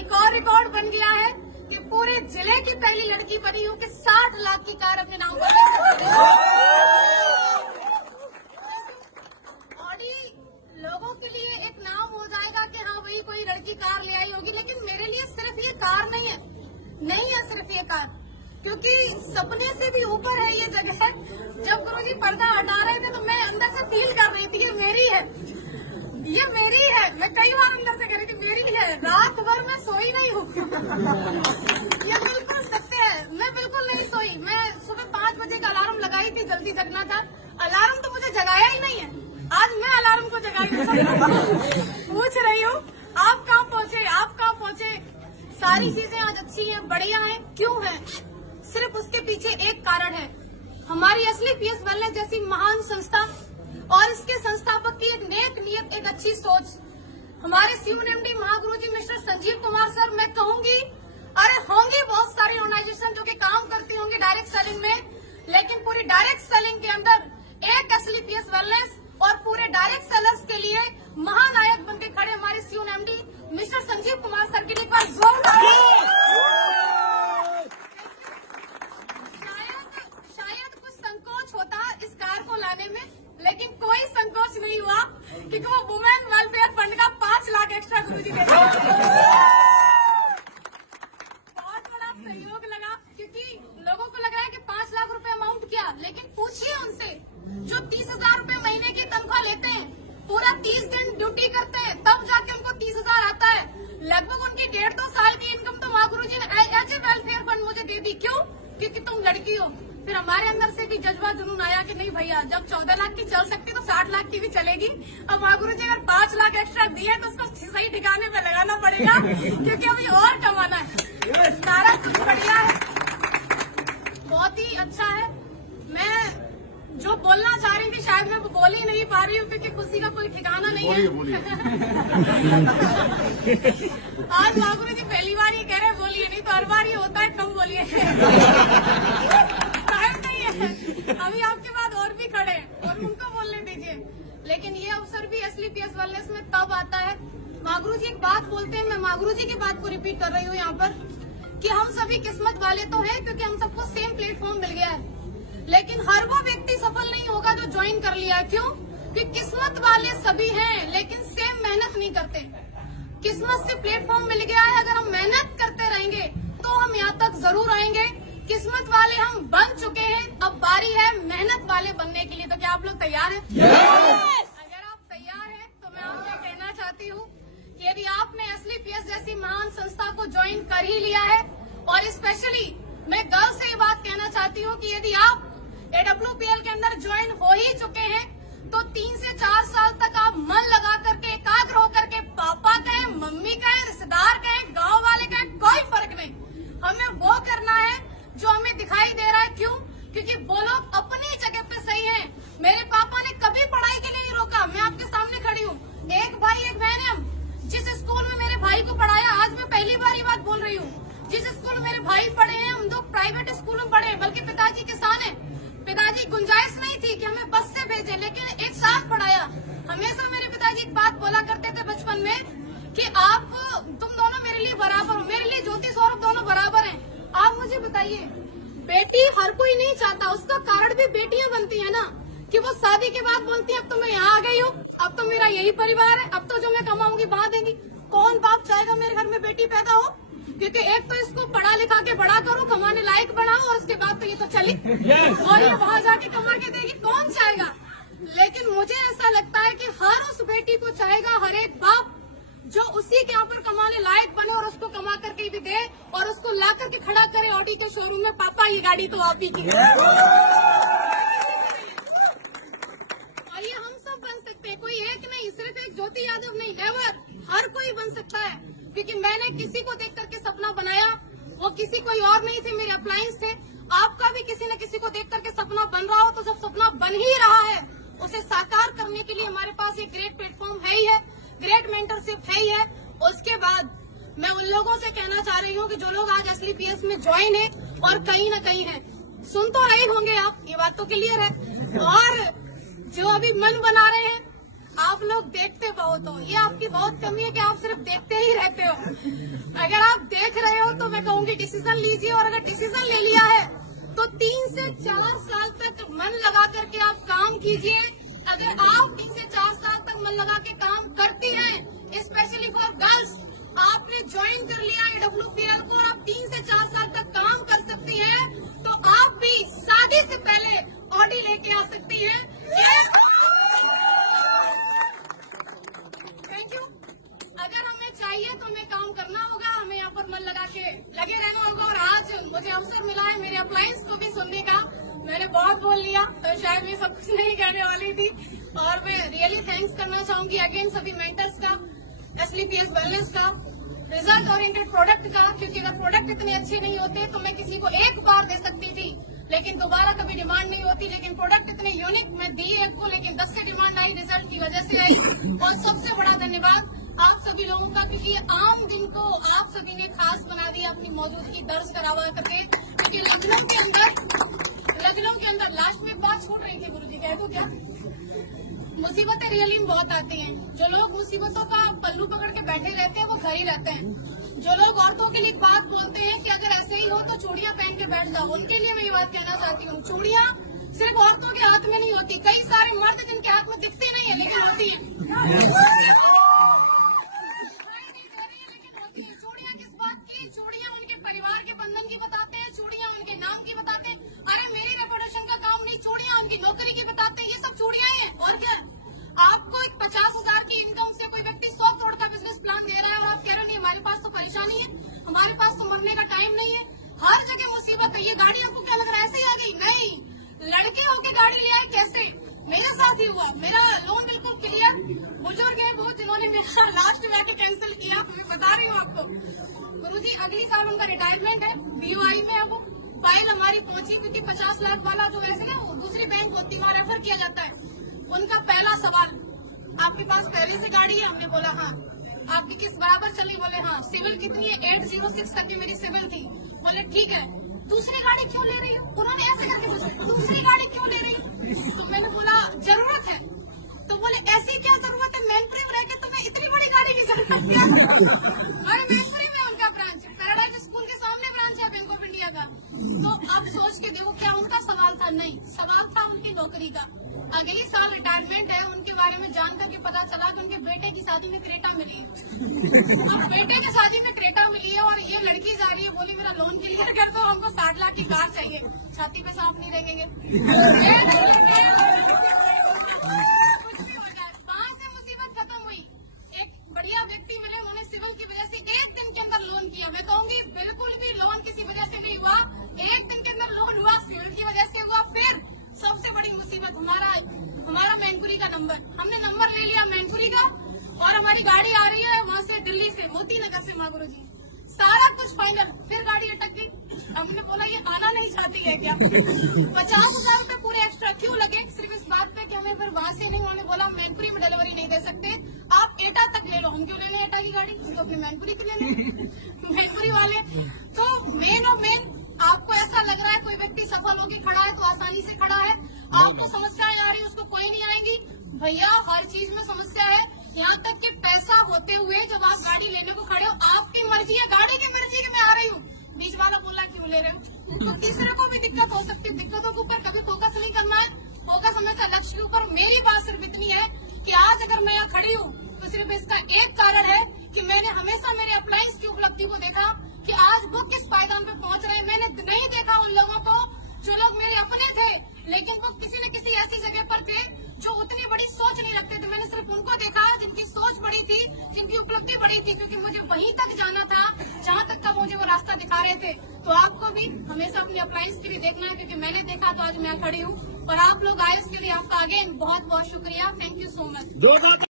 एक और रिकॉर्ड बन गया है कि पूरे जिले की पहली लड़की बनी हूँ कि 60 लाख की कार अपने नाम पर। ऑडी लोगों के लिए एक नाम हो जाएगा कि हाँ वही कोई लड़की कार ले आई होगी, लेकिन मेरे लिए सिर्फ ये कार नहीं है सिर्फ ये कार, क्योंकि सपने से भी ऊपर है ये जगह। जब गुरुजी पर्दा हटा रहे थे तो मैं अंदर से फील कर रही थी ये मेरी है। मैं कई बार अंदर से कह रही थी मेरी है। रात भर मैं सोई नहीं हूँ। ये बिल्कुल सत्य है, मैं बिल्कुल नहीं सोई। मैं सुबह 5 बजे का अलार्म लगाई थी, जल्दी जगना था। अलार्म तो मुझे जगाया ही नहीं है, आज मैं अलार्म को जगाई। पूछ रही हूँ आप कहाँ पहुँचे। सारी चीजें आज अच्छी हैं, बढ़िया हैं। क्यों है? सिर्फ उसके पीछे एक कारण है, हमारी असली पीएस वेलनेस जैसी महान संस्था और इसके संस्थापक की एक नेक नियत, एक अच्छी सोच। हमारे CUNMD महागुरुजी मिस्टर संजीव कुमार सर, मैं कहूंगी अरे होंगी बहुत सारी ऑर्गेनाइजेशन जो कि काम करती होंगी डायरेक्ट सेलिंग में, लेकिन पूरी डायरेक्ट सेलिंग के अंदर एक असली पीएस वेलनेस और पूरे डायरेक्ट सेलर्स के लिए महानायक बनके खड़े हमारे CUNMD mister Sanjeev Kumar sir के लिए एक बार जोरदार। शायद कुछ संकोच होता इस कार को लाने में, लेकिन कोई संकोच नहीं हुआ क्योंकि वो वुमेन वेलफेयर फंड का 5 लाख एक्स्ट्रा गुरुजी दे दिया। बहुत बड़ा सहयोग लगा, क्योंकि लोगों को लग रहा है कि 5 लाख रुपए अमाउंट क्या, लेकिन पूछिए उनसे जो 30,000 रुपए महीने की तनख्वाह लेते हैं, पूरा 30 दिन ड्यूटी करते हैं, तब जाके उनको 30,000 आता है। लगभग उनकी 1.5-2 साल की इनकम तो माँ गुरुजी ने एज ए वेलफेयर फंड मुझे दे दी। क्यों? क्योंकि तुम लड़की हो। फिर हमारे अंदर से भी जज्बा जुनून आया कि नहीं भैया, जब 14 लाख की चल सकती तो 60 लाख की भी चलेगी। अब माँ गुरुजी अगर 5 लाख एक्स्ट्रा दिए तो उसको सही ठिकाने पे लगाना पड़ेगा, क्योंकि अभी और कमाना है। सारा कुछ बढ़िया है, बहुत ही अच्छा है। मैं जो बोलना चाह रही थी शायद मैं बोल ही नहीं पा रही हूँ, क्योंकि खुशी का कोई ठिकाना नहीं है। आज माँ गुरुजी पहली बार ये कह रहे बोलिए, नहीं तो हर बार ये होता है कम बोलिए। अभी आपके बाद और भी खड़े और उनको बोलने दीजिए। लेकिन ये अवसर भी असली पीएस वेलनेस में तब आता है। मागुरू जी एक बात बोलते हैं, मैं मागुरू जी की बात को रिपीट कर रही हूँ यहाँ पर, कि हम सभी किस्मत वाले तो हैं क्योंकि हम सबको सेम प्लेटफॉर्म मिल गया है, लेकिन हर वो व्यक्ति सफल नहीं होगा जो ज्वाइन कर लिया है। क्यों? कि किस्मत वाले सभी हैं लेकिन सेम मेहनत नहीं करते। किस्मत से प्लेटफॉर्म मिल गया है, अगर हम मेहनत करते रहेंगे तो हम यहाँ तक जरूर आएंगे। किस्मत वाले हम बन चुके हैं, अब बारी है मेहनत वाले बनने के लिए। तो क्या आप लोग तैयार हैं? अगर आप तैयार हैं तो मैं आपसे कहना चाहती हूँ कि यदि आपने असली पीएस जैसी महान संस्था को ज्वाइन कर ही लिया है, और स्पेशली मैं गर्व से ये बात कहना चाहती हूँ कि यदि आप AWPL के अंदर ज्वाइन हो ही चुके हैं तो 3 से 4 साल तक आप मन लगा करके, एकाग्र होकर के, पापा कहें, मम्मी कहें, रिश्तेदार कहें, गांव वाले कहें, कोई फर्क नहीं, हमें वो करना है जो हमें दिखाई दे रहा है। क्यों? क्योंकि वो लोग अपनी जगह पे सही हैं। मेरे पापा ने कभी पढ़ाई के लिए नहीं रोका, मैं आपके सामने खड़ी हूँ, एक भाई एक बहन है। जिस स्कूल में मेरे भाई को पढ़ाया, आज मैं पहली बार ये बात बोल रही हूँ, जिस स्कूल में मेरे भाई पढ़े हैं हम लोग प्राइवेट स्कूल में पढ़े, बल्कि पिताजी किसान है। पिताजी गुंजाइश नहीं थी कि हमें बस से भेजें, लेकिन एक साथ पढ़ाया। हमेशा मेरे पिताजी एक बात बोला करते थे बचपन में कि आप तुम दोनों मेरे लिए बराबर हो, मेरे लिए ज्योति सौरभ दोनों बराबर हैं। आप मुझे बताइए, बेटी हर कोई नहीं चाहता, उसका कारण भी बेटियां बनती है ना, कि वो शादी के बाद बोलती है अब तो मैं यहाँ आ गई हूँ, अब तो मेरा यही परिवार है, अब तो जो मैं कमाऊंगी वहाँ देंगी। कौन बाप चाहेगा मेरे घर में बेटी पैदा हो? क्योंकि एक तो इसको पढ़ा लिखा के बड़ा करो, कमाने लायक बनाओ, और उसके बाद तो ये तो चली और ये वहाँ जाके कमा के देगी, कौन चाहेगा? लेकिन मुझे ऐसा लगता है कि हर उस बेटी को चाहेगा हर एक बाप जो उसी के यहाँ पर कमाने लायक बने और उसको कमा करके भी दे और उसको ला करके खड़ा करे ऑडी के शोरूम में, पापा ये गाड़ी तो आप ही की। और ये हम सब बन सकते हैं, कोई एक नहीं, सिर्फ एक ज्योति यादव नहीं, नेवर, हर कोई बन सकता है। क्योंकि मैंने किसी को देख करके सपना बनाया, वो किसी कोई और नहीं थे, मेरे अप्लायंस थे। आपका भी किसी न किसी को देख करके सपना बन रहा हो, तो जब सपना बन ही रहा है उसे साकार करने के लिए हमारे पास एक ग्रेट प्लेटफॉर्म है ही है, ग्रेट मेंटरशिप है ही है। उसके बाद मैं उन लोगों से कहना चाह रही हूँ कि जो लोग आज असली पीएस में ज्वाइन है और कहीं न कहीं है, सुन तो रहे होंगे आप, ये बात तो क्लियर है, और जो अभी मन बना रहे हैं, आप लोग देखते बहुत हो, ये आपकी बहुत कमी है कि आप सिर्फ देखते ही रहते हो। अगर मैं कहूँगी डिसीजन लीजिए, और अगर डिसीजन ले लिया है तो 3 से 4 साल तक मन लगा करके आप काम कीजिए। अगर आप 3 से 4 साल तक मन लगा के काम करती हैं, स्पेशली फॉर गर्ल्स, आपने ज्वाइन कर लिया है WPL को और आप 3 से 4 साल तक काम कर सकती हैं, तो आप भी शादी से पहले ऑडी लेके आ सकती हैं। Thank you. अगर हमें चाहिए तो हमें काम करना होगा, हमें यहाँ पर मन लगा के लगे रहना होगा। और आज मुझे अवसर मिला है मेरे अप्लायंस को भी सुनने का। मैंने बहुत बोल लिया तो शायद मैं सब कुछ नहीं कहने वाली थी, और मैं रियली थैंक्स करना चाहूंगी अगेन सभी मेंटर्स का, SLPS वेलनेस का, रिजल्ट ओरिएंटेड प्रोडक्ट का, क्योंकि अगर प्रोडक्ट इतने अच्छे नहीं होते तो मैं किसी को एक बार दे सकती थी लेकिन दोबारा कभी डिमांड नहीं होती। लेकिन प्रोडक्ट इतने यूनिक, मैं दी एक को लेकिन 10 से डिमांड आई, रिजल्ट की वजह से आई। और सबसे बड़ा धन्यवाद आप सभी लोगों का, क्योंकि आम दिन को आप सभी ने खास बना दिया अपनी मौजूदगी दर्ज करवा करके। क्योंकि लखनऊ के अंदर लास्ट में बात छूट रही थी, गुरुजी कह दो क्या, मुसीबतें रियली में बहुत आती हैं। जो लोग मुसीबतों का पल्लू पकड़ के बैठे रहते हैं वो घर ही रहते हैं। जो लोग औरतों के लिए बात बोलते हैं कि अगर ऐसे ही हो तो चूड़ियां पहन के बैठ जाओ, उनके लिए मैं ये बात कहना चाहती हूँ, चूड़ियां सिर्फ औरतों के हाथ में नहीं होती, कई सारे मर्द जिनके हाथ में दिखती नहीं है लेकिन होती है। चूड़ियां किस बात की? चूड़ियां उनके परिवार के बंधन की बताते हैं, चूड़ियां उनके नाम की बताते हैं। अरे मेरी रेपुटेशन का काम नहीं, चूड़ियां उनकी नौकरी की बताते हैं। ये सब चूड़ियां हैं और क्या। आपको एक 50,000 की इनकम से कोई व्यक्ति 100 करोड़ का बिजनेस प्लान दे रहा है और आप कह रहे नहीं हमारे पास तो परेशानी है, हमारे पास तो मरने का टाइम नहीं है, हर जगह मुसीबत है। ये गाड़ी आपको क्या लग रहा है ऐसे ही आ गई? नहीं, लड़के होके गाड़ी ले आए। कैसे? मेरे साथ ही हुआ। मेरा लोन बिल्कुल क्लियर, बुजुर्ग है बहुत जिन्होंने मेरा लास्ट में आके कैंसिल किया, मैं बता रही हूँ आपको। गुरुजी अगली साल उनका रिटायरमेंट है, BOI में है वो। फाइल हमारी पहुंची हुई थी 50 लाख वाला, जो वैसे ना दूसरी बैंक होती है वहाँ रेफर किया जाता है। उनका पहला सवाल, आपके पास पहले से गाड़ी है? हमने बोला हाँ। आपकी किस बराबर चली? बोले हाँ। सिविल कितनी है? 806 तक की मेरी सिविल थी। बोले ठीक है, दूसरी गाड़ी क्यों ले रही हो? उन्होंने ऐसे करके पूछा, दूसरी गाड़ी क्यों ले रही हो? तो मैंने बोला जरूरत है। तो बोले ऐसी क्या जरूरत है, मैनपुरी रह के तुम्हें इतनी बड़ी गाड़ी की जरूरत है? अरे मैनपुरी में उनका ब्रांच है, पैराडाइज स्कूल के सामने ब्रांच है बैंक ऑफ इंडिया का। तो आप सोच के देखो क्या उनका सवाल था? नहीं, सवाल था उनकी नौकरी का। अगले साल रिटायरमेंट है, उनके बारे में जान करके पता चला कि उनके बेटे की शादी में क्रेटा मिली है। अब बेटे की शादी में क्रेटा मिली है और ये लड़की जा रही है, बोली मेरा लोन क्लियर कर दो, हमको 60 लाख की कार चाहिए। छाती पे सांप नहीं देंगे। वहाँ से मुसीबत खत्म हुई। एक बढ़िया व्यक्ति मिले, उन्होंने सिविल की वजह से 1 दिन के अंदर लोन किया। मैं कहूँगी बिल्कुल भी लोन किसी वजह से नहीं हुआ, 1 दिन के अंदर लोन हुआ, सिविल की वजह से हुआ। फिर सबसे बड़ी मुसीबत हमारा मैनपुरी का नंबर, हमने नंबर ले लिया मैनपुरी का और हमारी गाड़ी आ रही है वहाँ से, दिल्ली से, मोती नगर से, माँ गुरुजी सारा कुछ फाइनल। फिर गाड़ी अटक गई। हमने बोला ये आना नहीं चाहती है क्या? 50,000 रूपए पूरे एक्स्ट्रा क्यों लगे? सिर्फ इस बात पे कि हमें फिर वहाँ से नहीं, उन्होंने बोला मैनपुरी में डिलीवरी नहीं दे सकते, आप एटा तक ले लो। हम क्यों लेने एटा की गाड़ी, हम तो अपनी मैनपुरी की लेने। मैनपुरी वाले तो मेन आपको ऐसा लग रहा है कोई व्यक्ति सफल होकर खड़ा है तो आसानी से खड़ा है, आपको समस्याएं आ रही है उसको कोई नहीं आएंगी। भैया हर चीज में समस्या है, यहाँ तक कि पैसा होते हुए जब आप गाड़ी लेने को खड़े हो, आपकी मर्जी है, गाड़ी की मर्जी है, मैं आ रही हूँ, बीच वाला बोला क्यों ले रहे हो? तो तीसरे को भी दिक्कत हो सकती है। दिक्कतों के ऊपर कभी फोकस नहीं करना है, फोकस हमेशा लक्ष्य के ऊपर। मेरी बात सिर्फ इतनी है कि आज अगर मैं यहाँ खड़ी हूँ तो सिर्फ इसका एक कारण है कि मैंने हमेशा मेरे अप्लायंस की उपलब्धि को देखा कि आज वो किस पायदान पे पहुंच रहे हैं। मैंने नहीं देखा उन लोगों को जो लोग मेरे अपने थे लेकिन वो किसी न किसी ऐसी जगह पर थे जो उतनी बड़ी सोच नहीं रखते थे। मैंने सिर्फ उनको देखा जिनकी सोच बड़ी थी, जिनकी उपलब्धि बड़ी थी, क्योंकि मुझे वहीं तक जाना था जहाँ तक का मुझे वो रास्ता दिखा रहे थे। तो आपको भी हमेशा अपने अप्लायंस के लिए देखना है, क्योंकि मैंने देखा तो आज मैं खड़ी हूँ। और आप लोग आए उसके लिए आपका अगेन बहुत बहुत शुक्रिया। Thank you so much.